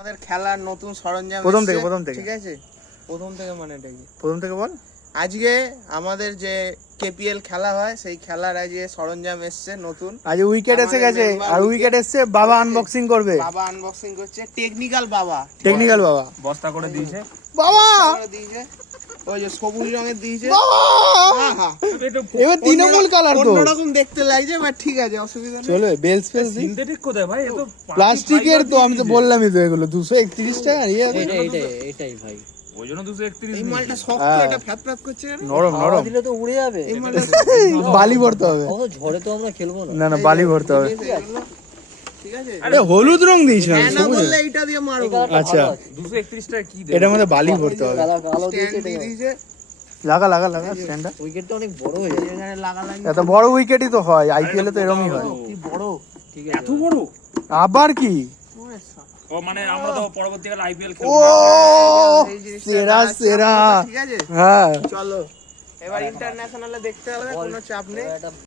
আমাদের খেলার নতুন সরঞ্জাম প্রথম এসেছে, থেকে ঠিক আছে? প্রথম থেকে মানে এটা কি? প্রথম থেকে বল। আজকে আমাদের যে কেপিএল খেলা হয় সেই খেলার আজকে সরঞ্জাম এসেছে নতুন। আজ উইকেট এসে আমাদের গেছে, member আর উইকেট এসছে, বাবা আনবক্সিং করবে। বাবা আনবক্সিং করছে, টেকনিক্যাল বাবা, টেকনিক্যাল বাবা বস্তা করে দিয়েছে। বাবা দিয়েছে ওই যে সবুজ রঙের দিয়েছে। বাবা আহা, এবার তৃণমূল কালার তো অন্যরকম দেখতে লাগছে, বাট ঠিক আছে, অসুবিধা নেই। চলো বেলস ফেলস দিই। সিনথেটিক কোথায় ভাই? এ তো প্লাস্টিকের তো, আমি তো বললামই তো, এগুলো 231 টাকা ইয়ে এটাই ভাই, ওই জন্য 231 এই মালটা নিয়েছে। শক্ত, হ্যাঁ। এটা ফ্যাত ফ্যাত করছে কেন? নরম হাওয়া নরম দিলে তো উড়ে যাবে। এই মালটা বালি ভরতে হবে। অত ঝড়ে তো আমরা খেলবো না। না না বালি ভরতে হবে। ঠিক আছে, আরে হলুদ রং দিয়েছিলাম, হ্যাঁ না সবুজ। বললে এইটা দিয়ে এই মারবো। কালারটা আচ্ছা। ভালো আছে। 231 টাকা কি দেবে? এটার মধ্যে বালি ভরতে হবে। কালো দিয়েছে স্ট্যান্ড দিয়ে দিয়েছে, লাগা লাগা লাগা স্ট্যান্ডটা। উইকেটটা অনেক বড় হয়ে যাবে। এখানে লাগালাম। এত বড় উইকেটই তো হয়, আইপিএল এ তো এরকমই হয়। কি বড়, ঠিক এত বড়? আবার কি? ও মানে আমরা তো পরবর্তীকালে আইপিএল ও খেলবো। এই জিনিসটা সেরা দেখাচ্ছি সেরা। আপনাদের, ঠিক আছে? হ্যাঁ চলো এবার ইন্টারন্যাশনালে দেখতে হবে, কোনো চাপ নেই। একটা